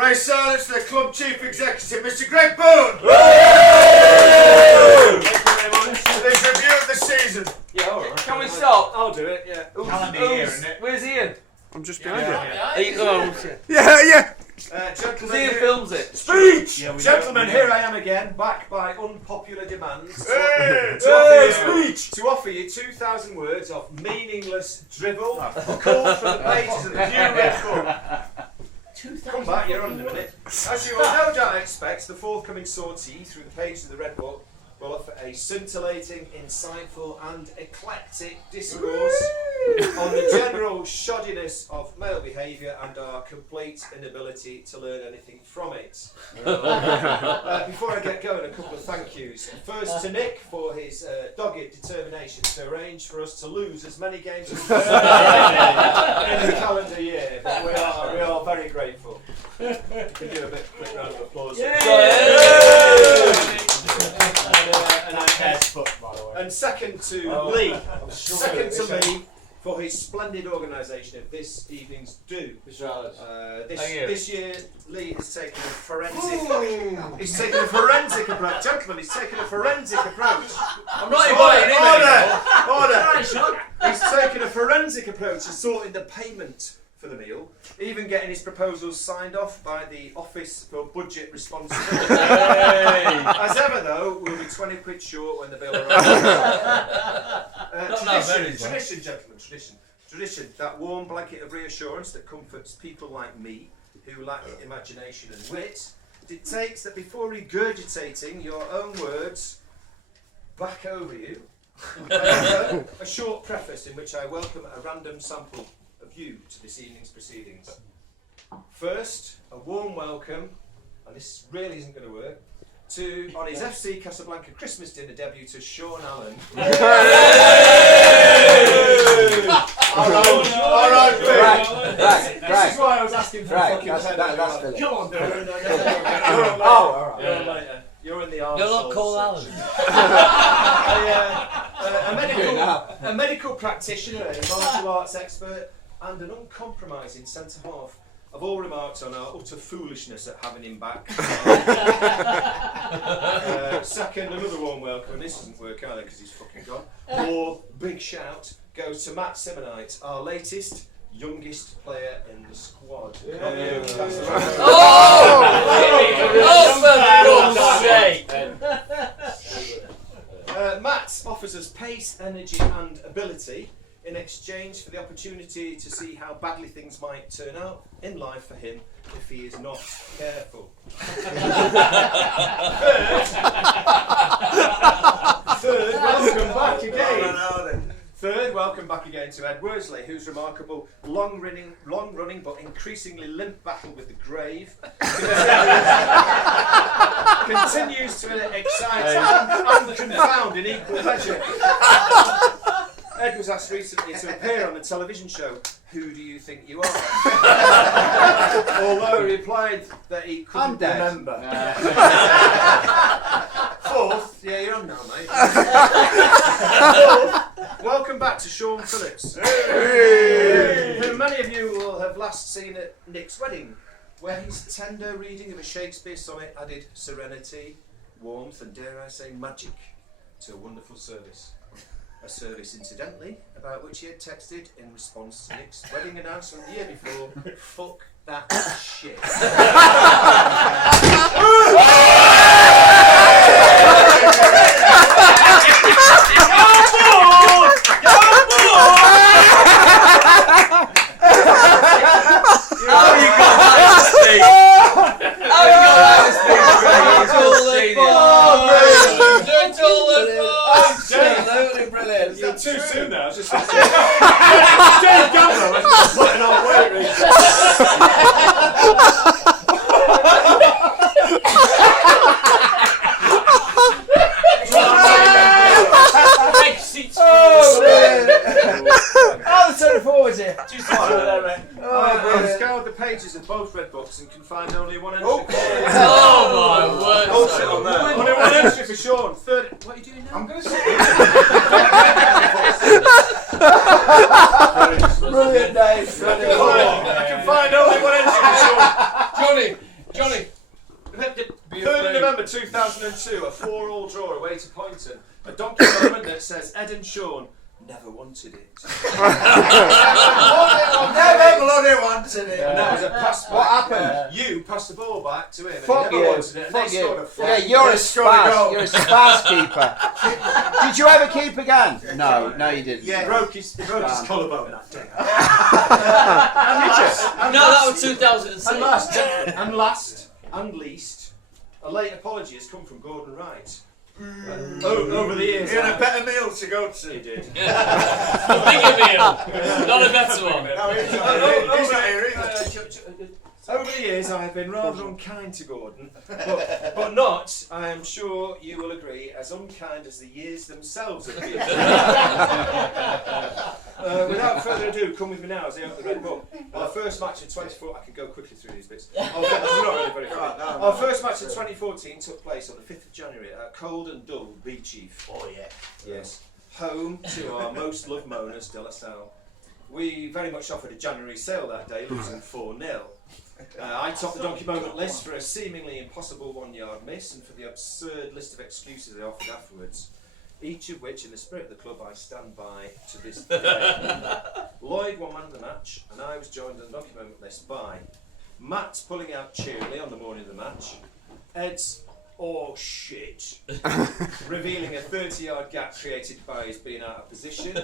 Pray silence for the club chief executive, Mr. Greg Boone. Thank you very much. For this review of the season. Yeah, all right. Can we stop? I'll do it. Yeah. Where's Ian? I'm just behind Yeah. Gentlemen, Ian films it. Speech! Yeah, gentlemen, here I am again, back by unpopular demands. Speech! To offer you 2,000 words of meaningless drivel, called from the pages of the new Red Book. Come back, you're on in a minute. As you will no doubt expect, the forthcoming sortie through the pages of the Red Book will offer a scintillating, insightful and eclectic discourse on the general shoddiness of male behaviour and our complete inability to learn anything from it. Before I get going, a couple of thank yous. First to Nick for his dogged determination to arrange for us to lose as many games as possible in the calendar year. But we are very grateful. We can do a quick round of applause. And second to Lee. Second to Lee for his splendid organisation of this evening's do. This year, Lee has taken a forensic. He's taken a forensic approach, gentlemen. He's taken a forensic approach. I'm not inviting him. Order. He's taken a forensic approach to sorting the payment for the meal, even getting his proposals signed off by the Office for Budget Responsibility. As ever, though, we'll be 20 quid short when the bill arrives. Tradition, gentlemen, tradition. That warm blanket of reassurance that comforts people like me, who lack imagination and wit, dictates that before regurgitating your own words back over you, a short preface in which I welcome a random sample of you to this evening's proceedings. First, a warm welcome, and this really isn't going to work, on his FC Casablanca Christmas dinner debut to Sean Allen. Alright, this is why I was asking for a fucking pen. Come on, dude. You're in the arse. You're not Cole Allen. A medical practitioner, a martial arts expert, and an uncompromising centre half have all remarked on our utter foolishness at having him back. Second, another warm welcome, and this doesn't work either because he's fucking gone. Or big shout goes to Matt Simonite, our latest, youngest player in the squad. Matt offers us pace, energy, and ability in exchange for the opportunity to see how badly things might turn out in life for him if he is not careful. Third, welcome back again to Ed Worsley, whose remarkable long-running but increasingly limp battle with the grave continues to excite and confound in equal measure. Ed was asked recently to appear on the television show Who Do You Think You Are? Although he replied that he couldn't remember. Fourth, yeah, you're on now, mate. Fourth, welcome back to Sean Phillips, who many of you will have last seen at Nick's wedding, where his tender reading of a Shakespeare sonnet added serenity, warmth, and dare I say magic to a wonderful service. A service, incidentally, about which he had texted in response to Nick's wedding announcement the year before, fuck that shit. Too soon now. I was just Dave Gamble was just putting on weight recently. Oh, turn it forward here. I've scoured the pages of both red books and can find only one entry. Oh my word! Only one entry for Sean. Third. What are you doing now? I'm going to say. Brilliant, Dave. I can find only one entry for Sean. Johnny, 2002, a 4-all draw away to Poynton. A donkey moment that says Ed and Sean never wanted it. Never bloody wanted it. And that was a pass back. What happened? You passed the ball back to him. Fuck and he you. never wanted it. And Fuck they you. scored a Yeah, you're a spaz. You're a spaz keeper. Did you ever keep again? No, you didn't. Yeah. He broke his collarbone that day. No, that was 2006. And last and least, a late apology has come from Gordon Wright. Over the years. He had a better meal to go to. He did. A bigger meal, not a better one. No, he's not here either. Over the years, I have been rather unkind to Gordon, but not, I am sure you will agree, as unkind as the years themselves have been. Without further ado, come with me now as I open the Red Book. Our first match in 2014, I can go quickly through these bits. We're not really very quick. Our first match in 2014 took place on the 5th of January at cold and dull Beechief. Oh, yeah. Yes. Home to our most loved moaners, De La Salle. We very much offered a January sale that day, losing 4-0. I topped the donkey moment list for a seemingly impossible 1-yard miss and for the absurd list of excuses they offered afterwards, each of which, in the spirit of the club, I stand by to this day. Lloyd won man of the match, and I was joined on the donkey moment list by Matt pulling out cheerily on the morning of the match, Ed's "oh shit," revealing a 30-yard gap created by his being out of position,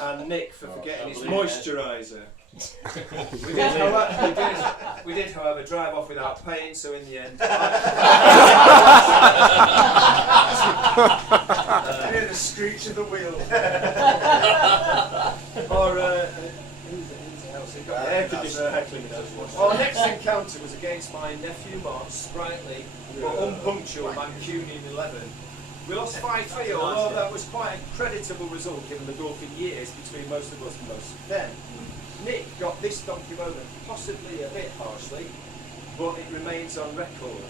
and Nick for forgetting his moisturiser. We did, however, drive off without paying, so in the end, I hear the screech of the wheel. Our next encounter was against my nephew Mark's sprightly but unpunctual Mancunian 11. We lost 5-3, although that was quite a creditable result given the gulf in years between most of us and most of them. Nick got this donkey moment possibly a bit harshly, but it remains on record.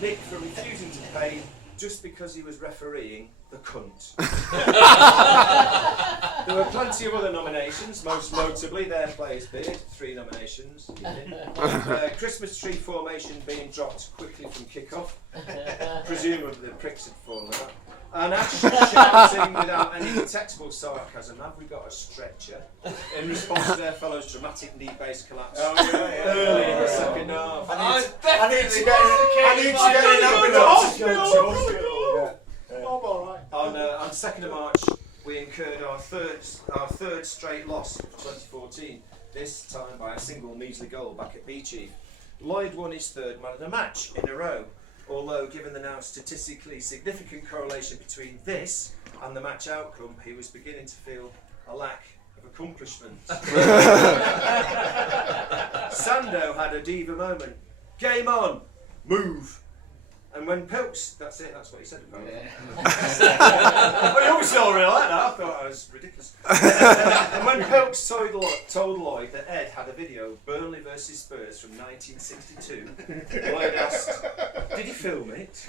Nick for refusing to pay just because he was refereeing the cunt. There were plenty of other nominations, most notably their player's beard, 3 nominations. Christmas tree formation being dropped quickly from kick-off, presumably the pricks had fallen out. And Ash shouting without any detectable sarcasm, "Have we got a stretcher?" in response to their fellow's dramatic knee-based collapse early in the second half. I need to get an ambulance. I'm alright. On 2nd of March, we incurred our third straight loss of 2014, this time by a single measly goal back at Beechief. Lloyd won his 3rd man of the match in a row, although given the now statistically significant correlation between this and the match outcome, he was beginning to feel a lack of accomplishment. Sando had a diva moment. Game on! Move! And when Pilks, that's what he said apparently. But he obviously all really like that. I thought I was ridiculous. And when Pilks told Lloyd that Ed had a video of Burnley versus Spurs from 1962, Lloyd asked, "Did he film it?"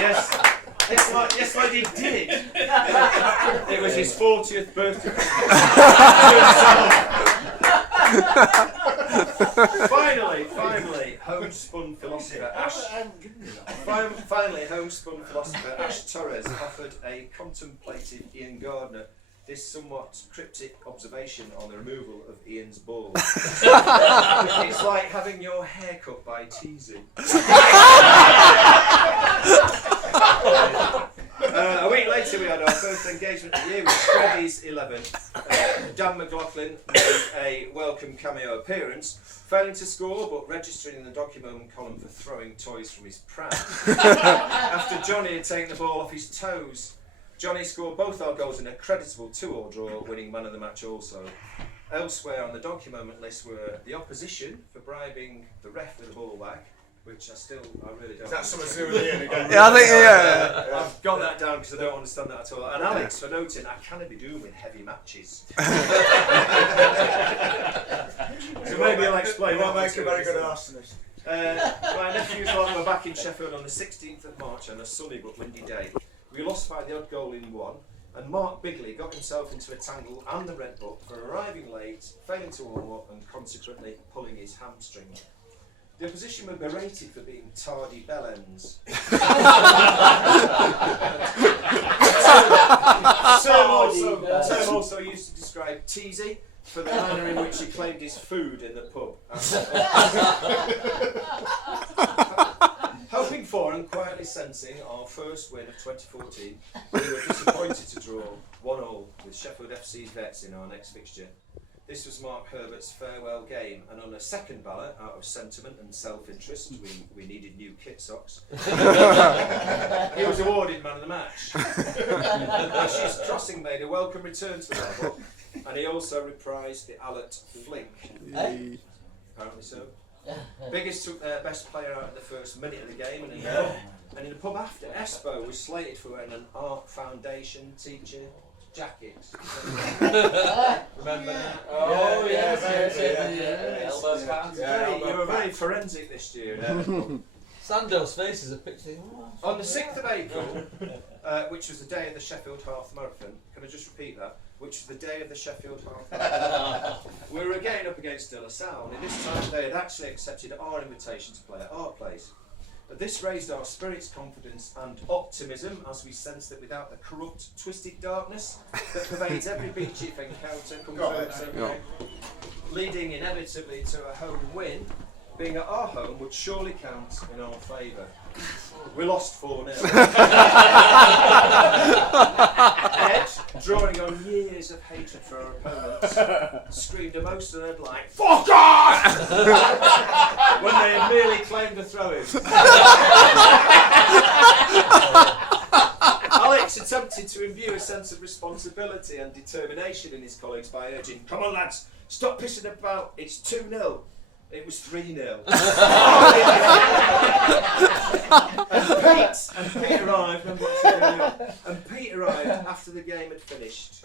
Yes, Lloyd, he did. It was his 40th birthday. Finally, homespun philosopher Ash Torres offered a contemplative Ian Gardner this somewhat cryptic observation on the removal of Ian's balls. It's like having your hair cut by teasing. A week later we had our first engagement of the year with Freddy's 11. Dan McLaughlin made a welcome cameo appearance, failing to score but registering in the document column for throwing toys from his pram. After Johnny had taken the ball off his toes, Johnny scored both our goals in a creditable 2-all draw, winning man of the match also. Elsewhere on the document list were the opposition for bribing the ref with the ball back, which I really don't. Is that something to do with Ian again? Yeah, I think, I've got that down because I don't understand that at all. And Alex for noting, I cannot be doing with heavy matches. So maybe I'll explain. I'll make a very good arsonist. My nephews and I were back in Sheffield on the 16th of March on a sunny but windy day. We lost by the odd goal in 1, and Mark Bigley got himself into a tangle and the red book for arriving late, failing to warm up, and consequently pulling his hamstring. The opposition were berated for being tardy bellends. The term also used to describe Teasy for the manner in which he claimed his food in the pub. Hoping for and quietly sensing our first win of 2014, we were disappointed to draw 1-1 with Sheffield FC's Vets in our next fixture. This was Mark Herbert's farewell game, and on a second ballot, out of sentiment and self-interest, we needed new kit socks. He was awarded man of the match. Ashes Crossing made a welcome return to the level, and he also reprised the Alert Flink. Apparently so. Biggest took their best player out of the first minute of the game, and in the pub after, Espo was slated for wearing an Art Foundation teacher jacket. Remember that? Oh, yes. Elbows hands. You were very forensic this year. Sando's face is a picture. On the 6th of April, which was the day of the Sheffield Half Marathon, can I just repeat that? Which was the day of the Sheffield Half Marathon. We were again up against De La Salle, and this time they had actually accepted our invitation to play at our place. But this raised our spirits, confidence and optimism as we sensed that without the corrupt, twisted darkness that pervades every Big Chief encounter, leading inevitably to a home win, being at our home would surely count in our favour. We lost 4-0. Ed, drawing on years of hatred for our opponents, screamed a most unheard like, "Fuck off!" when they had merely claimed the throw-in. Alex attempted to imbue a sense of responsibility and determination in his colleagues by urging, "Come on lads, stop pissing about, it's 2-0. It was 3-0. and Pete arrived. And Pete arrived after the game had finished.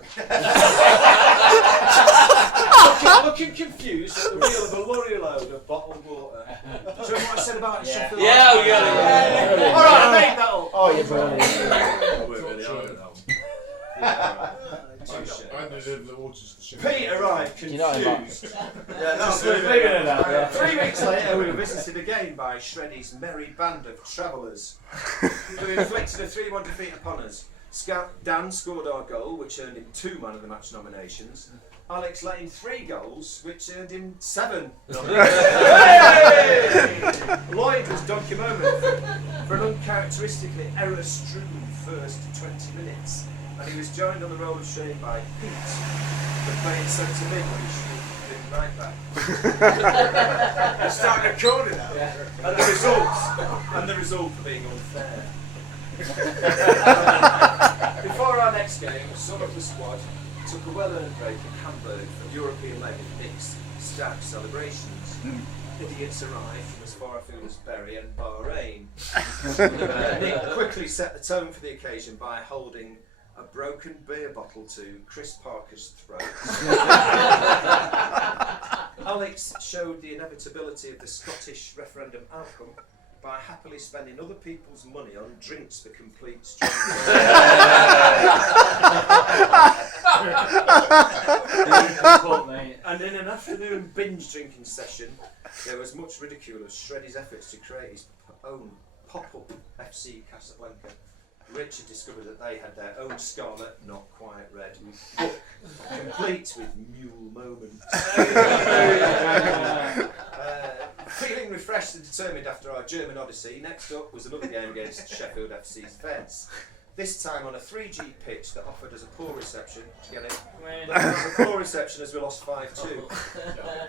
looking confused at the wheel of a lorry load of bottled water. Do you remember what I said about Sheffield? Yeah, we got it. All right, I made that up. Oh, you're brilliant. We're really hard at that one. Yeah, I deserve the waters to ship. Pete arrived confused. You know him, That's figuring it out, yeah. 3 weeks later, we were visited again by Shreddy's merry band of travellers, who inflicted a 3-1 defeat upon us. Scout Dan scored our goal, which earned him 2 Man of the Match nominations. Alex let in 3 goals, which earned him 7 nominations. Lloyd was donkey moment for an uncharacteristically error-strewn first 20 minutes. And he was joined on the role of shame by Pete, the playing centre mid when he should have been right back. He's starting to corner now. Yeah. And the result for being unfair. Before our next game, some of the squad took a well-earned break in Hamburg for European leg of mixed stag celebrations. Idiots arrived from as far afield as Bury and Bahrain. Nick quickly set the tone for the occasion by holding a broken beer bottle to Chris Parker's throat. Alex showed the inevitability of the Scottish referendum outcome by happily spending other people's money on drinks for complete strangers. And in an afternoon binge drinking session, there was much ridicule of Shreddy's efforts to create his own pop-up FC Casablanca. Richard discovered that they had their own scarlet, not quite red, book, complete with mule moments. Feeling refreshed and determined after our German odyssey, next up was another game against Sheffield FC's Vets. This time on a 3G pitch that offered us a poor reception. Get it? A poor reception as we lost 5-2.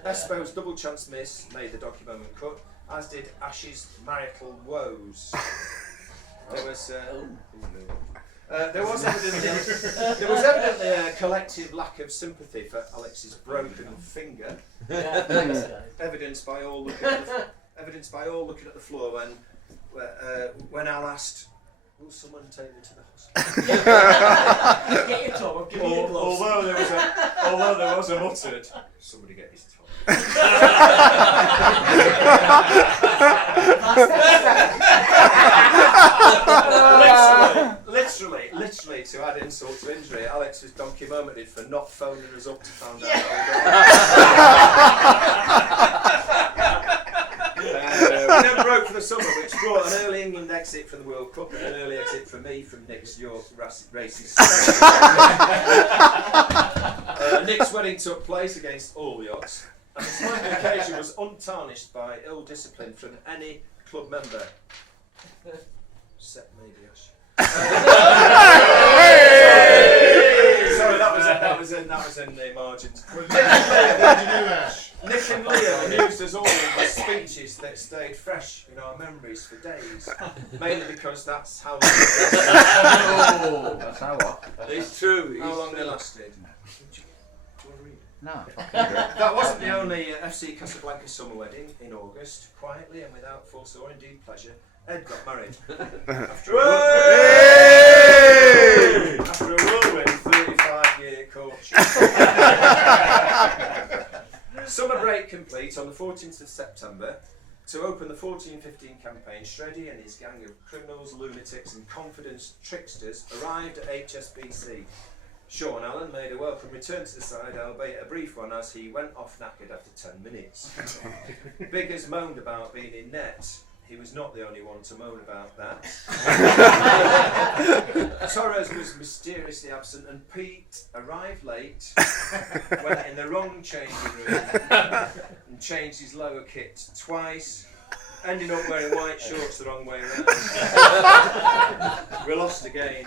Espo's double chance miss made the donkey moment cut, as did Ash's marital woes. There was evidently a collective lack of sympathy for Alex's broken finger, evidenced by all looking at the floor when Al asked, "Will someone take me to the hospital?" Get your top, give me your gloves. Although there was a muttered, "Somebody get his top." Literally, to add insult to injury, Alex was donkey momented for not phoning us up to find out. England exit from the World Cup and an early exit for me from Nick's York races. Nick's wedding took place against all the odds, and the smiling occasion was untarnished by ill discipline from any club member. Except maybe Ash. Sorry, that was in the margins. Nick and Leah amused us all with speeches that stayed fresh in our memories for days. Mainly because that's how long That's how what? It's true. how long they lasted. No. That wasn't the only FC Casablanca summer wedding in August. Quietly and without fuss or indeed pleasure, Ed got married. After a whirlwind 35-year courtship. Summer break complete on the 14th of September. To open the 14-15 campaign, Shreddy and his gang of criminals, lunatics and confidence tricksters arrived at HSBC. Sean Allen made a welcome return to the side, albeit a brief one, as he went off knackered after 10 minutes. Biggers moaned about being in net. He was not the only one to moan about that. Torres was mysteriously absent, and Pete arrived late, went in the wrong changing room, and changed his lower kit twice, ending up wearing white shorts the wrong way around. We lost again.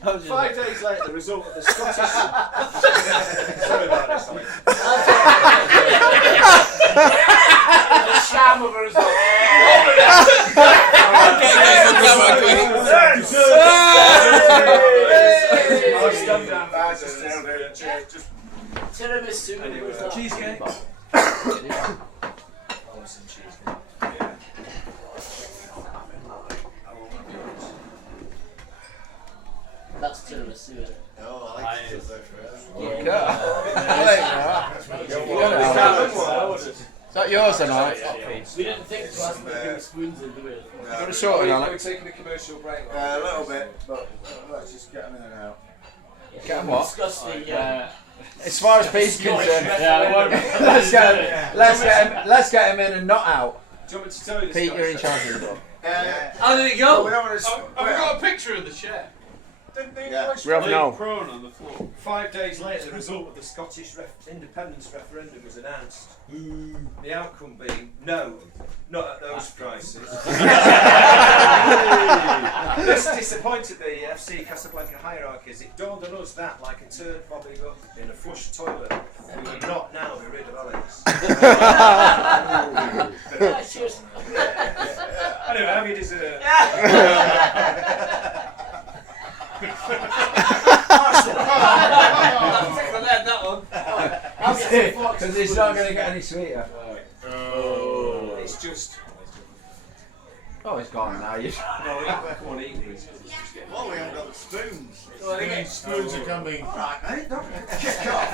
5 days later, the result of the Scottish... Sorry about this, Alex. The sham of a result. I'll stand down there, just Tiramisu. cheesecake. That's tiramisu. Oh, I like it. Is that yours tonight? We didn't think to ask them to bring spoons in, did we? Got a short one, We're Alex. taking a commercial break. A little bit, but let's just get them in and out. Get 'em what? Discuss the, As far as Pete's concerned, Yeah, I won't. let's get him in and not out. Do you want me to tell you this? Pete, you're in charge of the How did it Well, we go? don't want to. Have we got a picture of the chair? Yeah. We have no. Prone on the floor. 5 days later, the result of the Scottish independence referendum was announced. The outcome being no, not at those prices. This disappointed the FC Casablanca hierarchy as it dawned on us that, like a turd bobbing up in a flush toilet, we would not now be rid of Alex. Cheers. Anyway, have your dessert. Because it's not going to get any sweeter. It's just. Oh, it's gone now. You. No, come on, eat these. Well, we haven't got the spoons. Spoons are coming. Alright, mate, don't kick off.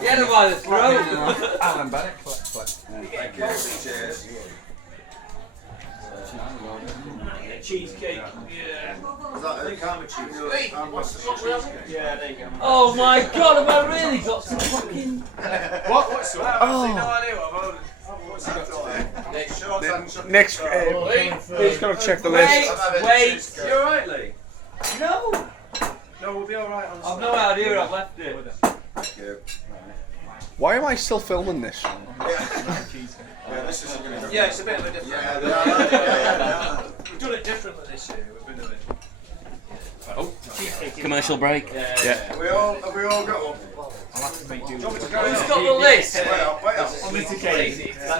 Get him by the throat. Alan Bennett. Click. Thank you. Cheers. Cheesecake. Yeah. Is that it? What's the cheesecake? Yeah, there you go. Oh my god, have I really got some fucking... What's that? Oh. What's he got today? Next, please come and check the list. Wait. You alright, Lee? No. No, we'll be alright on I've no idea where I've left it. Thank you. Why am I still filming this? Yeah, this isn't going to go. Yeah, it's a bit of a different. Yeah, they are. Yeah. We've done it differently this year. We've been a bit. Commercial break. Yeah. Have we all got one? Do you want me to go? Who's got the list? Wait up, wait up. Crazy.